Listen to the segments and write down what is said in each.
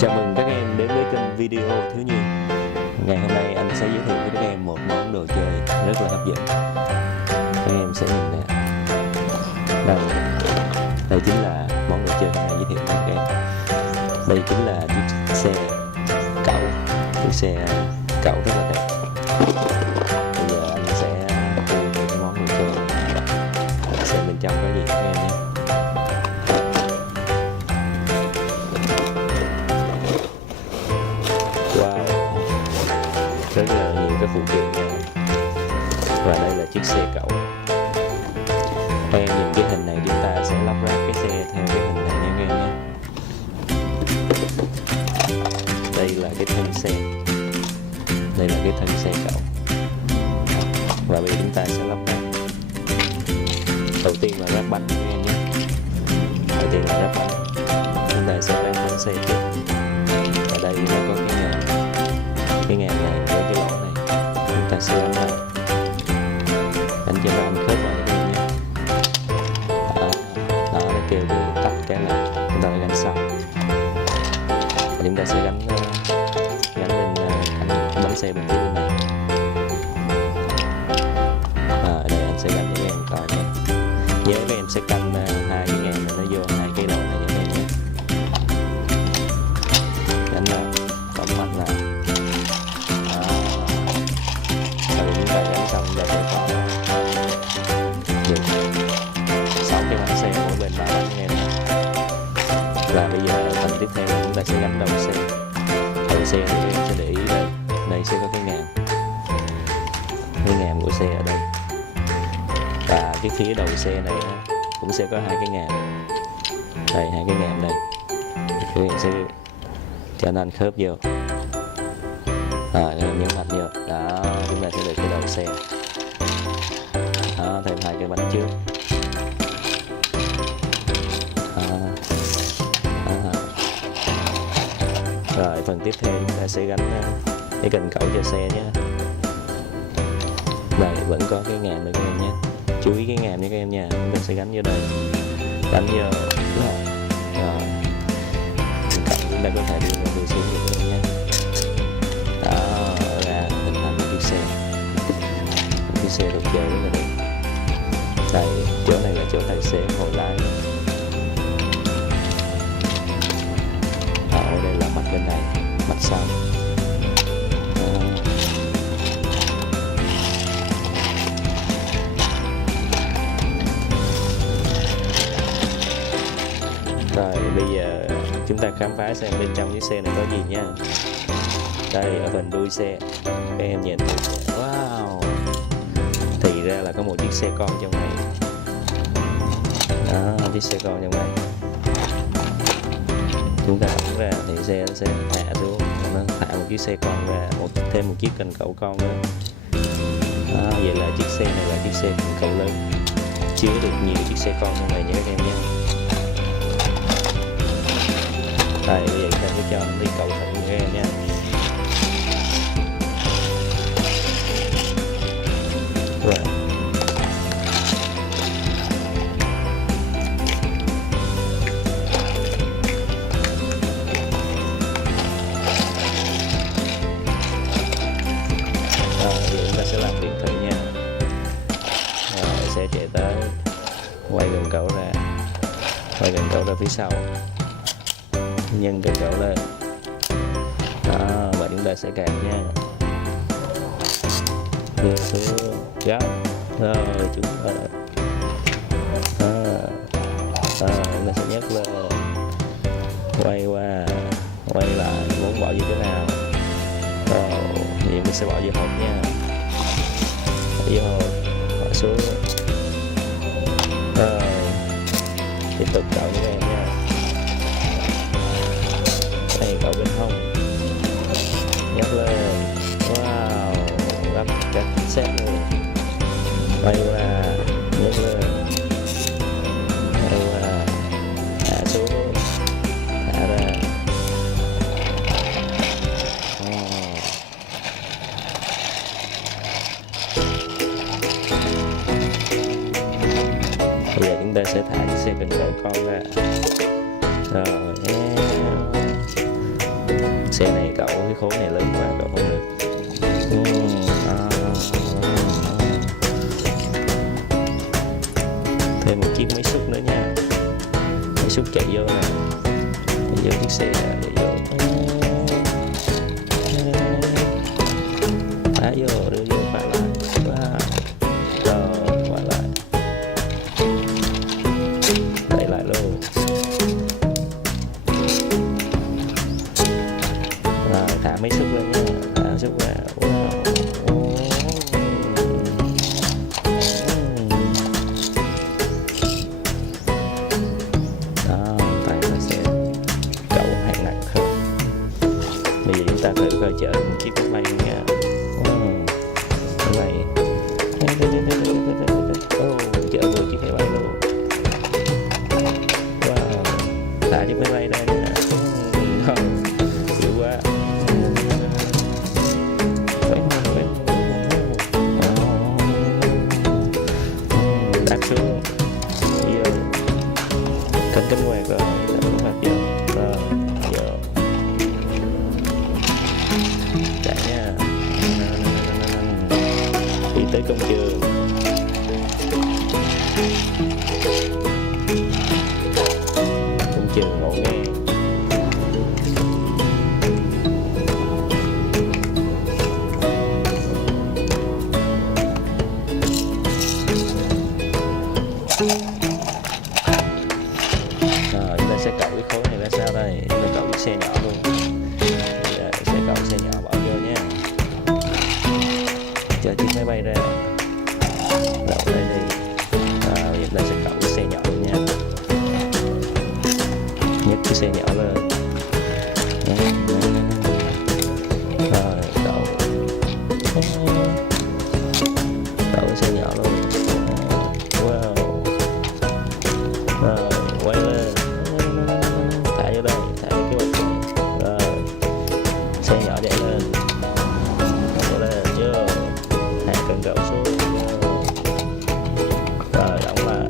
Chào mừng các em đến với kênh video thiếu nhi. Ngày hôm nay anh sẽ giới thiệu với các em một món đồ chơi rất là hấp dẫn. Các em sẽ nhìn nè. Đây chính là món đồ chơi hôm nay giới thiệu với các em. Đây chính là chiếc xe cẩu, chiếc xe cẩu rất là đẹp. Bây giờ anh sẽ đưa cái món đồ chơi xem bên trong có gì các em nhé. Rất là nhiều cái phụ kiện nha. Và đây là chiếc xe cẩu. Em nhìn cái hình này, chúng ta sẽ lắp ráp cái xe theo cái hình này nha các em nhé. Đây là cái thân xe, đây là cái thân xe cẩu. Và bây giờ chúng ta sẽ lắp ráp. Đầu tiên là ráp bánh các em nhé. Đầu tiên là ráp bánh. Chúng ta sẽ ráp bánh xe trước. Ở đây nó có cái ngàn này với cái lỗ này, chúng ta sẽ gắn lại, đánh cho nó ăn khớp vào các em nhé. Đó, nó kêu vừa tắt cái này, chúng ta phải gắn sau. Và chúng ta sẽ gắn lên thành bánh xe bên phía bên này. Ở đây anh sẽ gắn cho các em coi nhé. Nhớ các em sẽ canh hai cái ngàn này nó vô hai cái lỗ này như thế nhé. Gắn vào, cắm mạnh lại. Xong giờ sẽ có 6 cái bánh xe mỗi bên 3 bánh em. Và bây giờ phần tiếp theo là chúng ta sẽ gắn đầu xe. Đầu xe thì em sẽ để ý đây, đây sẽ có cái ngàm của xe ở đây. Và cái phía đầu xe này cũng sẽ có hai cái ngàm. Đây, hai cái ngàm đây. Các em sẽ cho nó ăn khớp vô. Nhấn mạnh vô. Đó, chúng ta sẽ được cái đầu xe. Đó, thêm hai cái bánh trước. Rồi phần tiếp theo chúng ta sẽ gắn cái cần cẩu cho xe nhé. Đây vẫn có cái ngàm nữa các em nhé. Chú ý cái ngàm nha các em nha. Chúng ta sẽ gắn vô đây, gắn vô. Rồi chúng ta có thể đi xuống được các em nhé. Đó, ra hình thành một chiếc xe đồ chơi rất là đẹp. Đây, chỗ này là chỗ tài xế ngồi lái. Ở đây là mặt bên này, mặt sau. Rồi bây giờ chúng ta khám phá xem bên trong chiếc xe này có gì nha. Đây, ở phần đuôi xe các em nhìn. Wow, thì ra là có một chiếc xe con trong này. Đó, chiếc xe con trong này. Chúng ta ấn ra thì xe sẽ hạ xuống, nó thả một chiếc xe con ra, thêm một chiếc cần cẩu con nữa. Đó, vậy là chiếc xe này là chiếc xe cần cẩu lớn, chứa được nhiều chiếc xe con trong này nha các em nhé. Đây, bây giờ chúng ta sẽ cho nó đi cẩu thử các em nha. Rồi. Giờ chúng ta sẽ làm việc thử nha. Rồi, sẽ chạy tới, quay cần cẩu ra, phía sau, nhân cần cẩu lên. Đó, và chúng ta sẽ cài nha. Đưa xuống gấp. Rồi chúng ta chúng ta sẽ nhấc lên, quay qua, quay lại, muốn bỏ vô cái nào. Rồi thì mình sẽ bỏ vô hộp nha. Bỏ vô hộp, bỏ xuống. Rồi tiếp tục cậu với em nha. Đây cậu bên hông, nhấc lên. Wow, lắp chặt xét luôn. Quay qua, nhấc lên, quay qua, hạ xuống, hạ ra. Bây giờ chúng ta sẽ thả chiếc xe cần cẩu con ra. Rồi Xe này cậu cái khối này lớn quá cậu không được. Thêm một chiếc máy xúc nữa nha. Máy xúc chạy vô nè, chạy vô chiếc xe chạy vô, phá vô, đưa vô, phá lại, rồi phá lại, đẩy lại luôn. Rồi thả máy xúc lên nha, thả máy xúc ra. Bây giờ chúng ta thử coi chở một chiếc máy bay nha. Máy bay chở một chiếc máy bay luôn. Wow, thả chiếc máy bay ra nha. Dữ quá. Đáp xuống. Vô. Cánh quạt rồi, cánh quạt vô. Rồi, vô. Chạy nha, đi tới công trường. Công trường ngộ ngang. Rồi chúng ta sẽ cậu cái khối này ra sao đây? Chúng ta cậu cái xe nhỏ luôn. Sẽ cậu xe nhỏ bỏ vô nha. Chờ chiếc máy bay ra. Đậu đây đi. Bây giờ ta sẽ cậu cái xe nhỏ luôn nha. Nhấc cái xe nhỏ lên. Rồi cậu. Cậu cái xe nhỏ luôn. Wow. Rồi quay lên. Thả vô đây, thả cái bậc này. Rồi xe nhỏ chạy lên, cậu lên vô, hạ cần cậu xuống, rồi đóng lại.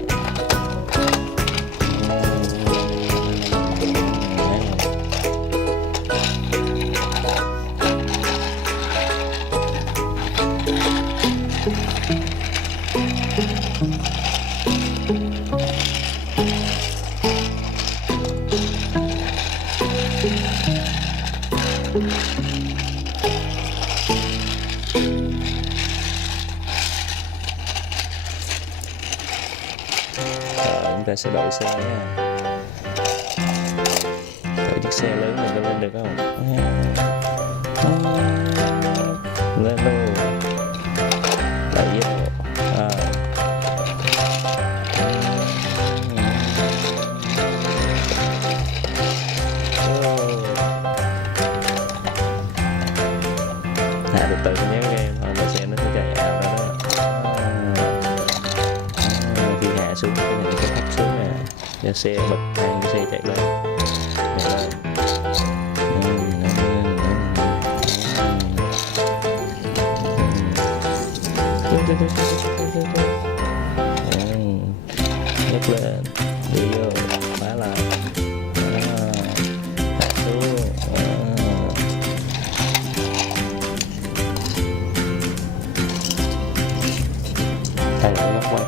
Rồi chúng ta sẽ đổi xe nha. Thử chiếc xe lớn này có lên được không? Lên luôn. Đẩy vô. Hạ từ từ nhé các em, thôi xe nó sẽ chạy ảo ra đó. Khi hạ xuống cái này nó thấp xuống nè, cho xe bật thang xe chạy lên. Nhấc lên, đi vô, bá lại, hạ xuống. Đây là góc quay.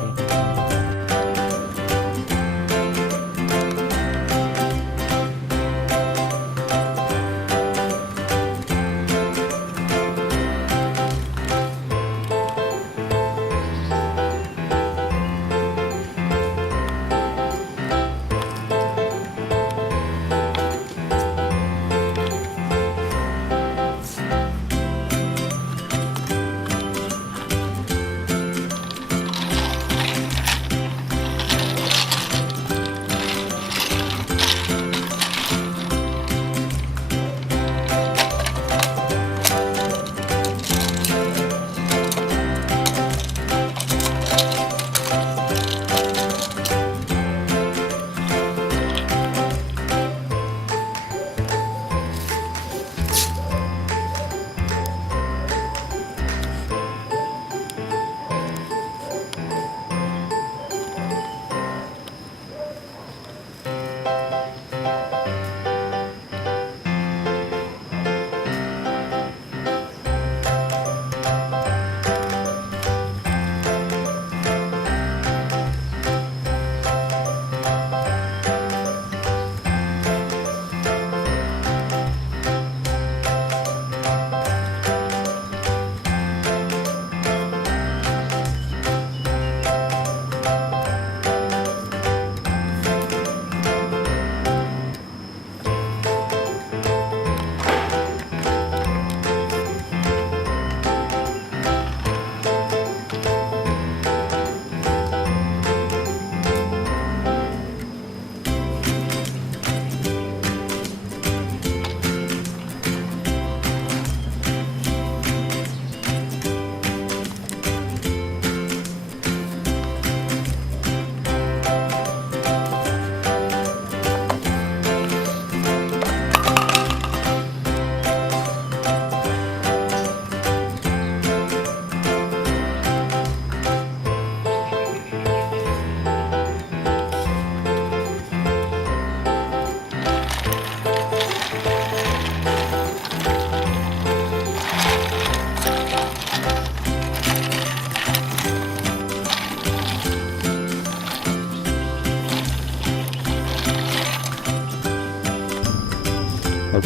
Ok,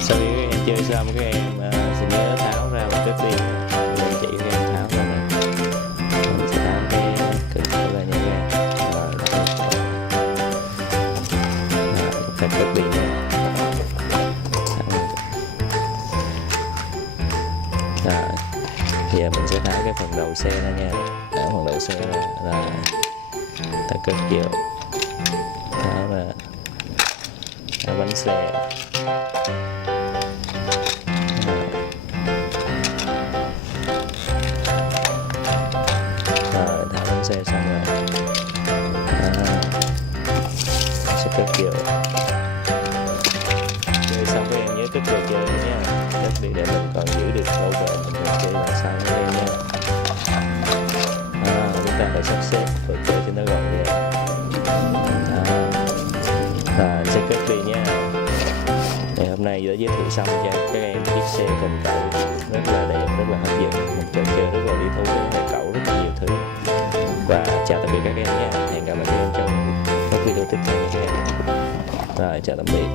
sau khi các em chơi xong các em sẽ nhớ tháo ra một cái pin. Mình chỉ các em tháo ra này. Mình sẽ tháo cái cửa ra nha các em. Rồi, phải cất pin nha. Rồi, giờ mình sẽ tháo cái phần đầu xe ra nha. Tháo phần đầu xe ra. Rồi, ta cất vô. Tháo ra. Tháo bánh xe. Rồi, tháo bánh xe xong rồi. Sẽ cất vô. Chơi xong các em nhớ cất đồ chơi nữa nha. Cất đi để mình còn giữ được lâu bền, mình còn chơi lần sau nữa em nha. Chúng ta phải sắp xếp đồ chơi cho nó gọn gàng. Rồi sẽ cất đi nha. Ngày hôm nay đã giới thiệu xong cho các em chiếc xe công cẩu rất là đẹp, rất là hấp dẫn, một trò chơi rất là lý thú để cẩu rất là nhiều thứ. Và chào tạm biệt các em nha. Hẹn gặp lại các em trong các video tiếp theo nha các em. Rồi chào tạm biệt.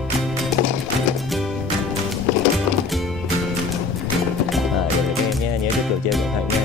Rồi các em nha, nhớ cất đồ chơi cẩn thận nha.